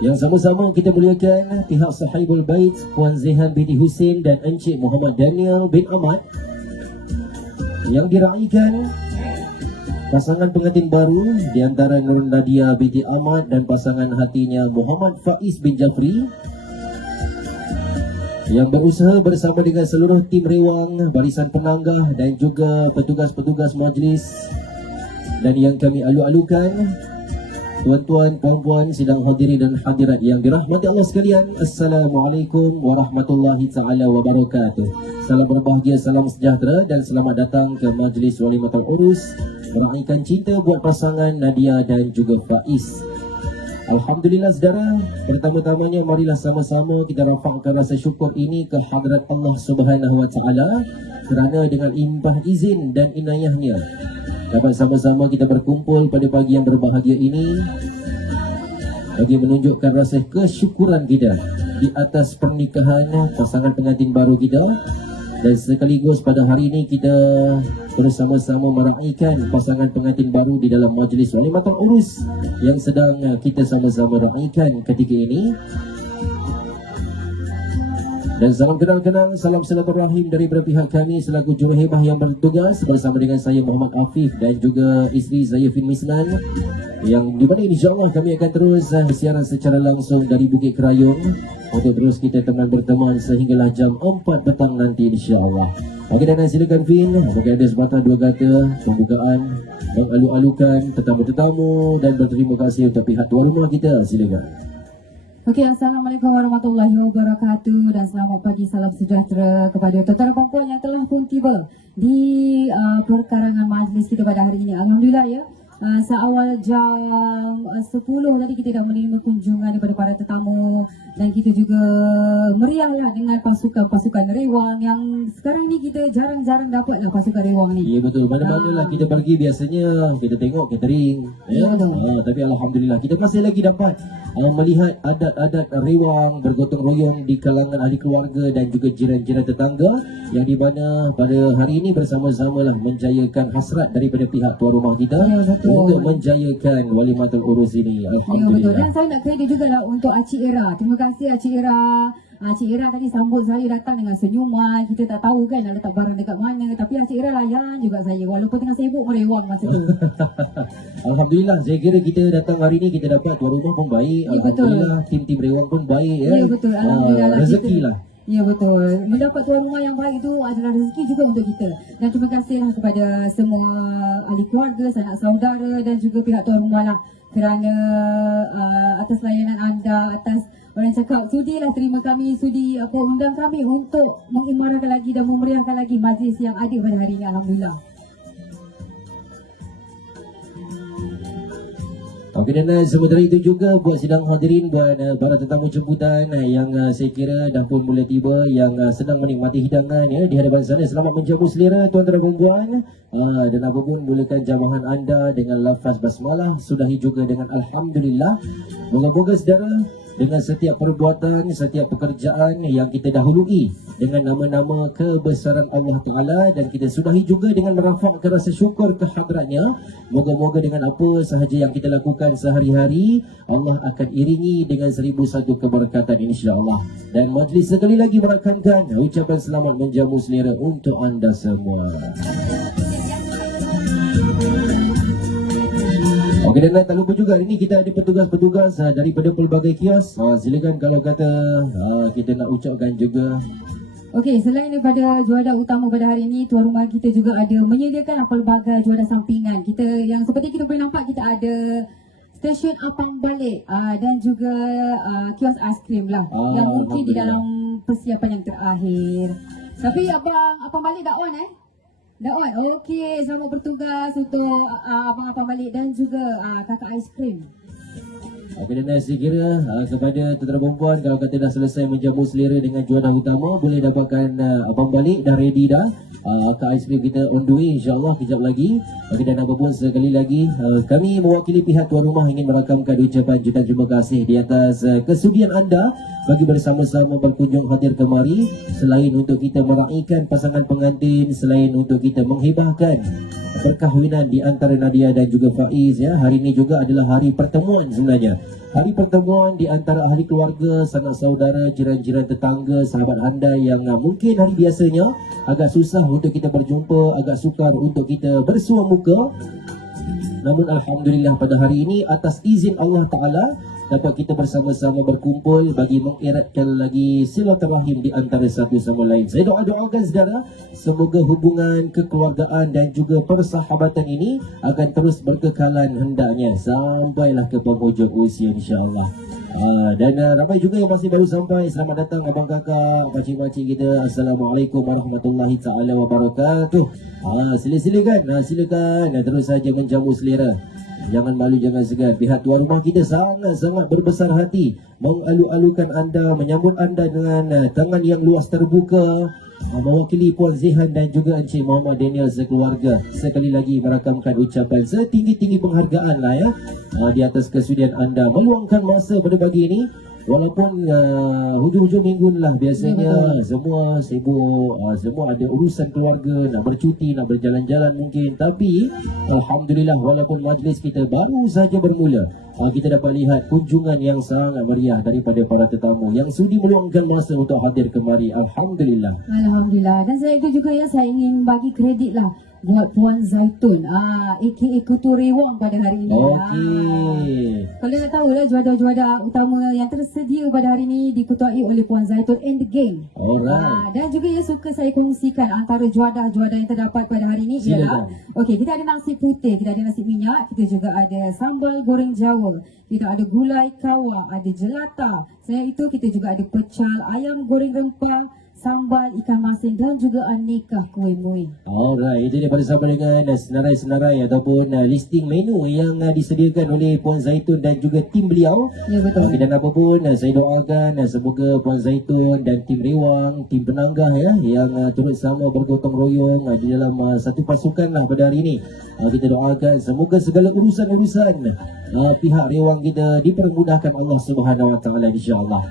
Yang sama-sama kita muliakan pihak Sahibul Bait Puan Zehan binti Husin dan Encik Muhammad Daniel bin Ahmad, yang diraikan pasangan pengantin baru di antara Nur Nadia binti Ahmad dan pasangan hatinya Muhammad Faiz bin Jafri, yang berusaha bersama dengan seluruh tim rewang, barisan penanggah dan juga petugas-petugas majlis, dan yang kami alu-alukan tuan-tuan, puan-puan, sidang hadirin dan hadirat yang dirahmati Allah sekalian. Assalamualaikum warahmatullahi ta'ala wabarakatuh. Salam berbahagia, salam sejahtera dan selamat datang ke Majlis Walimatul Urus meraihkan cinta buat pasangan Nadia dan juga Faiz. Alhamdulillah saudara, pertama-tamanya marilah sama-sama kita rafakkan rasa syukur ini ke hadrat Allah Subhanahu wa taala kerana dengan limpah izin dan inayahnya dapat sama-sama kita berkumpul pada pagi yang berbahagia ini bagi menunjukkan rasa kesyukuran kita di atas pernikahan pasangan pengantin baru kita, dan sekaligus pada hari ini kita bersama-sama meraihkan pasangan pengantin baru di dalam majlis Walimatul Urus yang sedang kita sama-sama raihkan ketika ini. Dan salam kenal-kenal, salam silaturahim dari pihak kami selaku juruhebah yang bertugas bersama dengan saya Muhammad Afif dan juga isteri saya Fin Misnan, yang di mana insyaAllah kami akan terus siaran secara langsung dari Bukit Kerayung untuk terus kita teman berteman sehinggalah jam 4 petang nanti insyaAllah. Okey, dan silakan Fin, mungkin ada sepatah dua kata pembukaan mengalu-alukan tetamu-tetamu dan berterima kasih untuk pihak tuan rumah kita, silakan. Okey, Assalamualaikum warahmatullahi wabarakatuh dan selamat pagi, salam sejahtera kepada tuan-tuan dan puan-puan yang telah pun tiba di perkarangan majlis kita pada hari ini. Alhamdulillah ya, seawal jam 10 tadi kita dah menerima kunjungan daripada para tetamu, dan kita juga meriahlah dengan pasukan-pasukan rewang yang sekarang ni kita jarang-jarang dapatlah pasukan rewang ni. Ya betul, mana-mana lah kita pergi biasanya kita tengok catering ya. Tapi Alhamdulillah kita masih lagi dapat melihat adat-adat rewang bergotong royong di kalangan ahli keluarga dan juga jiran-jiran tetangga, yang di mana pada hari ini bersama-sama lah menjayakan hasrat daripada pihak tuan rumah kita untuk menjayakan Walimatul Urus ini. Alhamdulillah. Ya betul, dan saya nak kredit juga lah untuk Acik Era. Terima kasih Acik Era. Acik Era tadi sambut saya datang dengan senyuman. Kita tak tahu kan nak letak barang dekat mana, tapi Acik Era layan juga saya walaupun tengah sibuk merewang masa tu. Alhamdulillah, saya kira kita datang hari ini kita dapat tuan rumah pun baik. Ya, Alhamdulillah, tim-tim rewang pun baik ya. Ya betul, Alhamdulillah. Rezeki lah. Ya betul, mendapat tuan rumah yang baik itu adalah rezeki juga untuk kita. Dan terima kasihlah kepada semua ahli keluarga, sanak saudara dan juga pihak tuan rumah lah kerana atas layanan anda, atas orang cakap sudilah terima kami, sudi undang kami untuk mengimarahkan lagi dan memeriahkan lagi majlis yang ada pada hari ini. Alhamdulillah. Okey, dan sementara itu juga buat sidang hadirin, buat para tetamu jemputan yang saya kira dah pun mula tiba, yang sedang menikmati hidangan ya di hadapan sana, selamat menjamu selera tuan-tuan dan puan-puan. Dan apapun mulakan jamahan anda dengan lafaz basmalah, sudahi juga dengan alhamdulillah. Moga-moga saudara dengan setiap perbuatan, setiap pekerjaan yang kita dahului dengan nama-nama kebesaran Allah Ta'ala, dan kita sudahi juga dengan merafakkan rasa syukur ke hadratnya. Moga-moga dengan apa sahaja yang kita lakukan sehari-hari, Allah akan iringi dengan 1001 keberkatan insya-Allah. Dan majlis sekali lagi merakamkan ucapan selamat menjamu selera untuk anda semua. Okey, dan tak lupa juga hari ini kita ada petugas-petugas daripada pelbagai kios. Silakan kalau kata kita nak ucapkan juga. Okey, selain daripada juadah utama pada hari ini, tuan rumah kita juga ada menyediakan pelbagai juadah sampingan. Kita yang seperti kita boleh nampak, kita ada stesen Apam Balik dan juga kios aiskrim lah yang mungkin di dalam persiapan yang terakhir. Tapi Apam Balik dah on Dah on. Okey, selamat bertugas untuk abang-abang balik dan juga kakak aiskrim. Okey, dan saya kira kepada tuan-tuan perempuan, kalau kata dah selesai menjamu selera dengan juadah utama, boleh dapatkan abang balik dah ready dah. Kak aiskrim kita on the way insya-Allah kejap lagi. Okey, dan apapun sekali lagi kami mewakili pihak tuan rumah ingin merakamkan ucapan jutaan terima kasih di atas kesudian anda bagi bersama-sama berkunjung hadir kemari, selain untuk kita meraihkan pasangan pengantin, selain untuk kita menghibahkan perkahwinan di antara Nadia dan juga Faiz ya. Hari ini juga adalah hari pertemuan sebenarnya hari pertemuan di antara ahli keluarga, sanak saudara, jiran-jiran tetangga, sahabat anda yang mungkin hari biasanya agak susah untuk kita berjumpa, agak sukar untuk kita bersua muka. Namun alhamdulillah pada hari ini atas izin Allah Ta'ala dapat kita bersama-sama berkumpul bagi mengeratkan lagi silaturahim di antara satu sama lain. Saya doakan saudara, semoga hubungan kekeluargaan dan juga persahabatan ini akan terus berkekalan hendaknya sampailah ke penghujung usia insya-Allah. Dan ramai juga yang masih baru sampai. Selamat datang abang kakak, pakcik-pakcik kita. Assalamualaikum warahmatullahi taala wabarakatuh. Silakan, silakan terus saja menjamu selera. Jangan malu, jangan segan. Pihak tuan rumah kita sangat-sangat berbesar hati mengalu-alukan anda, menyambut anda dengan tangan yang luas terbuka, mewakili Puan Zihan dan juga Encik Muhammad Daniel sekeluarga. Sekali lagi merakamkan ucapan setinggi-tinggi penghargaan lah ya di atas kesudian anda meluangkan masa pada pagi ini. Walaupun hujung-hujung minggu lah biasanya semua sibuk, semua ada urusan keluarga, nak bercuti, nak berjalan-jalan mungkin. Tapi alhamdulillah walaupun majlis kita baru saja bermula, kita dapat lihat kunjungan yang sangat meriah daripada para tetamu yang sudi meluangkan masa untuk hadir kemari. Alhamdulillah. Alhamdulillah. Dan saya itu juga ya, saya ingin bagi kredit lah buat Puan Zaitun, aka Ketua Rewang pada hari ini. Okey. Kalau nak tahu lah juara-juara utama yang tersedia pada hari ini diketuai oleh Puan Zaitun and the gang. Alright. Dan juga yang suka saya kongsikan antara juara-juara yang terdapat pada hari ini ialah, okey, kita ada nasi putih, kita ada nasi minyak, kita juga ada sambal goreng Jawa, kita ada gulai kawah, ada jelata. Selain itu kita juga ada pecel ayam goreng rempah, sambal ikan masin dan juga aneka kuih muih. Alright, itu dia pada sama dengan senarai-senarai ataupun listing menu yang disediakan oleh Puan Zaitun dan juga tim beliau. Ya, betul. Dan apapun saya doakan semoga Puan Zaitun dan tim Rewang, tim penanggah ya yang turut sama bergotong royong di dalam satu pasukan lah pada hari ini. Kita doakan semoga segala urusan-urusan pihak Rewang kita dipermudahkan Allah Subhanahu Wa Taala insya-Allah.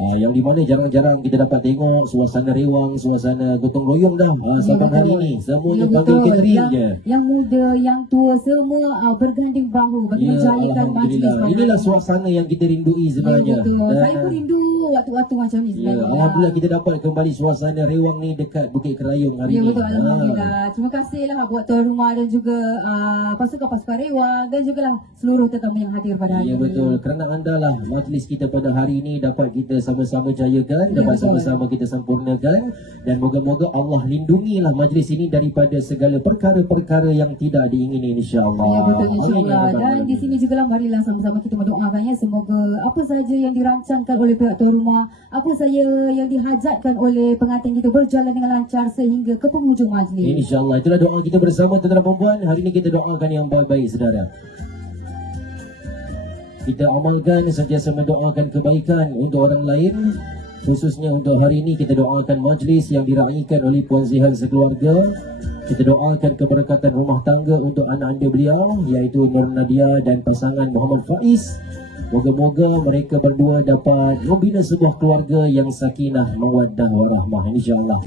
Yang di mana jarang-jarang kita dapat tengok suasana Rewang, suasana gotong royong dah. Sampai hari ini semuanya panggil catering je. Yang muda, yang tua semua berganding bahu bagi menjayakan majlis. Inilah suasana yang kita rindui sebenarnya. Ya, betul. Saya pun rindu waktu-waktu macam ni sebenarnya. Alhamdulillah kita dapat kembali suasana Rewang ni dekat Bukit Kerayung hari ni. Ya, betul. Ni. Alhamdulillah. Terima kasihlah buat tuan rumah dan juga pasukan-pasukan Rewang dan juga lah seluruh tetamu yang hadir pada hari ini. Ya, betul. Kerana anda lah majlis kita pada hari ini dapat kita sama-sama jayakan, dapat sama-sama kita sempurnakan, dan moga-moga Allah lindungilah majlis ini daripada segala perkara-perkara yang tidak diingini insya-Allah. Ya, betul, insya-Allah. Dan di sini juga lah marilah sama-sama kita mendoakan ya, semoga apa saja yang dirancangkan oleh pihak tuan rumah, apa saja yang dihajatkan oleh pengantin kita berjalan dengan lancar sehingga ke penghujung majlis. Insya-Allah. Itulah doa kita bersama tuan-tuan dan puan-puan. Hari ini kita doakan yang baik-baik saudara. Kita amalkan sentiasa mendoakan kebaikan untuk orang lain. Khususnya untuk hari ini kita doakan majlis yang diraikan oleh Puan Zihan sekeluarga. Kita doakan keberkatan rumah tangga untuk anak anda beliau iaitu Nur Nadia dan pasangan Muhammad Faiz. Moga-moga mereka berdua dapat membina sebuah keluarga yang sakinah, mawaddah warahmah insya-Allah.